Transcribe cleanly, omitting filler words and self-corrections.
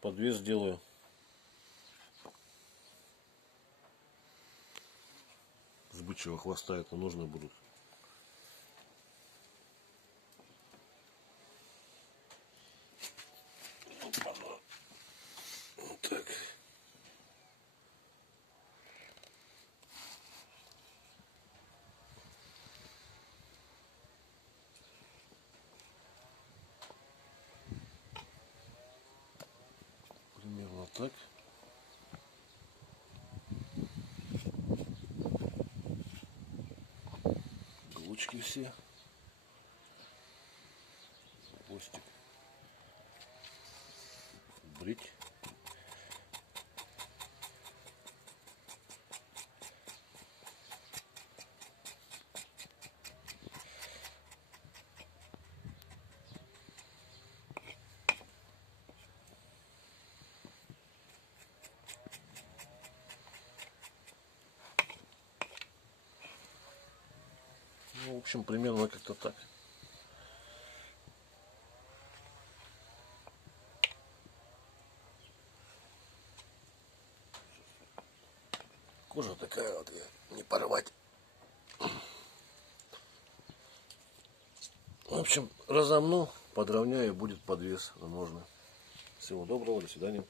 подвес делаю. С бычьего хвоста это нужно будут. Вот так. Примерно так. Глучки все. Хвостик. Брить. Ну, в общем, примерно как-то так. Кожа такая вот, не порвать. В общем, разомну, подровняю, будет подвес на ножны. Всего доброго, до свидания.